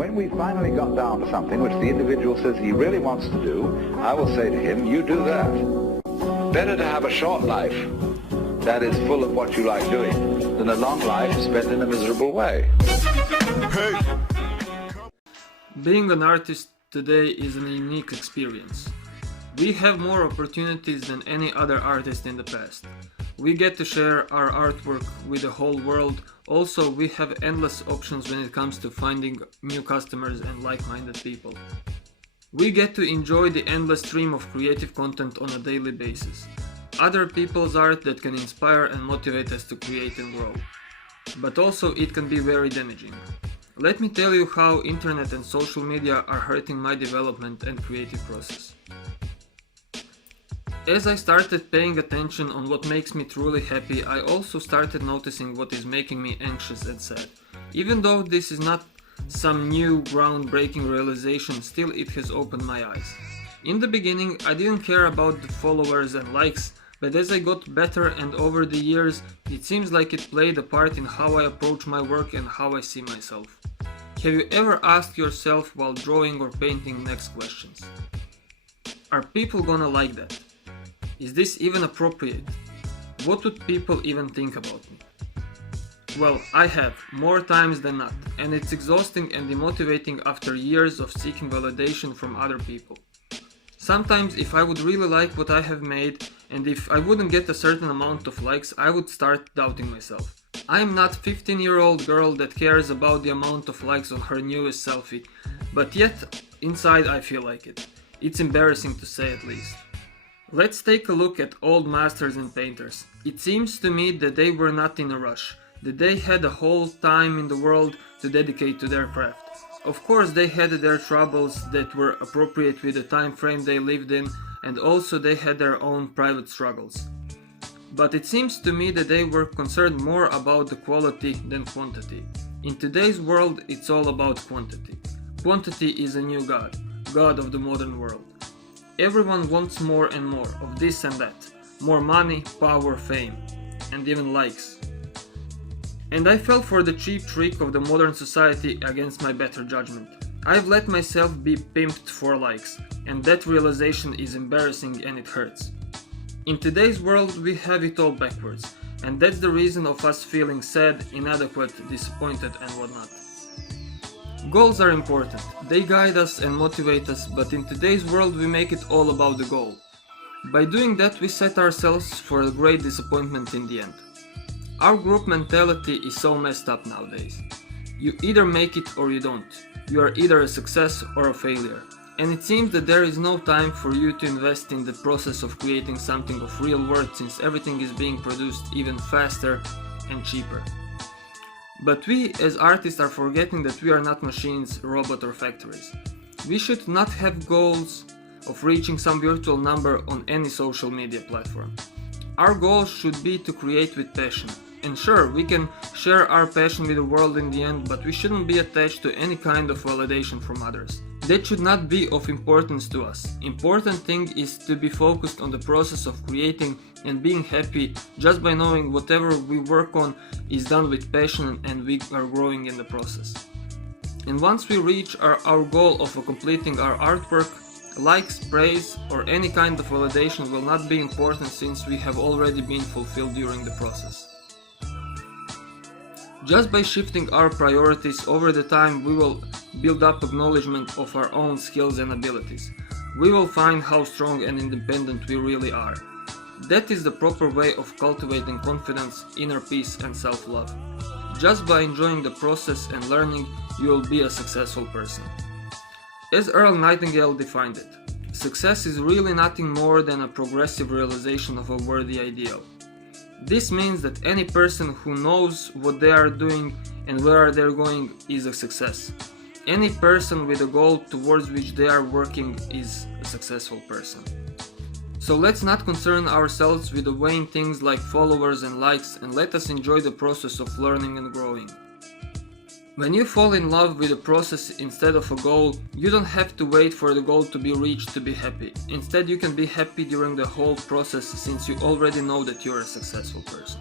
When we finally got down to something which the individual says he really wants to do, I will say to him, you do that. Better to have a short life that is full of what you like doing than a long life spent in a miserable way. Being an artist today is a unique experience. We have more opportunities than any other artist in the past. We get to share our artwork with the whole world. Also, we have endless options when it comes to finding new customers and like-minded people. We get to enjoy the endless stream of creative content on a daily basis. Other people's art that can inspire and motivate us to create and grow. But also it can be very damaging. Let me tell you how internet and social media are hurting my development and creative process. As I started paying attention on what makes me truly happy, I also started noticing what is making me anxious and sad. Even though this is not some new groundbreaking realization, still it has opened my eyes. In the beginning, I didn't care about the followers and likes, but as I got better and over the years, it seems like it played a part in how I approach my work and how I see myself. Have you ever asked yourself while drawing or painting next questions? Are people gonna like that? Is this even appropriate? What would people even think about me? Well, I have, more times than not, and it's exhausting and demotivating after years of seeking validation from other people. Sometimes if I would really like what I have made, and if I wouldn't get a certain amount of likes, I would start doubting myself. I am not a 15-year-old girl that cares about the amount of likes on her newest selfie, but yet, inside I feel like it. It's embarrassing to say at least. Let's take a look at old masters and painters. It seems to me that they were not in a rush, that they had the whole time in the world to dedicate to their craft. Of course they had their troubles that were appropriate with the time frame they lived in, and also they had their own private struggles. But it seems to me that they were concerned more about the quality than quantity. In today's world it's all about quantity. Quantity is a new god, god of the modern world. Everyone wants more and more of this and that, more money, power, fame, and even likes. And I fell for the cheap trick of the modern society against my better judgment. I've let myself be pimped for likes, and that realization is embarrassing and it hurts. In today's world we have it all backwards, and that's the reason of us feeling sad, inadequate, disappointed and whatnot. Goals are important, they guide us and motivate us, but in today's world we make it all about the goal. By doing that we set ourselves for a great disappointment in the end. Our group mentality is so messed up nowadays. You either make it or you don't. You are either a success or a failure. And it seems that there is no time for you to invest in the process of creating something of real worth, since everything is being produced even faster and cheaper. But we as artists are forgetting that we are not machines, robots or factories. We should not have goals of reaching some virtual number on any social media platform. Our goal should be to create with passion. And sure, we can share our passion with the world in the end, but we shouldn't be attached to any kind of validation from others. That should not be of importance to us. Important thing is to be focused on the process of creating and being happy just by knowing whatever we work on is done with passion and we are growing in the process. And once we reach our goal of completing our artwork, likes, praise or any kind of validation will not be important, since we have already been fulfilled during the process. Just by shifting our priorities over the time, we will build up acknowledgement of our own skills and abilities. We will find how strong and independent we really are. That is the proper way of cultivating confidence, inner peace and self-love. Just by enjoying the process and learning, you will be a successful person. As Earl Nightingale defined it, success is really nothing more than a progressive realization of a worthy ideal. This means that any person who knows what they are doing and where they're going is a success. Any person with a goal towards which they are working is a successful person. So let's not concern ourselves with weighing things like followers and likes, and let us enjoy the process of learning and growing. When you fall in love with a process instead of a goal, you don't have to wait for the goal to be reached to be happy. Instead, you can be happy during the whole process, since you already know that you're a successful person.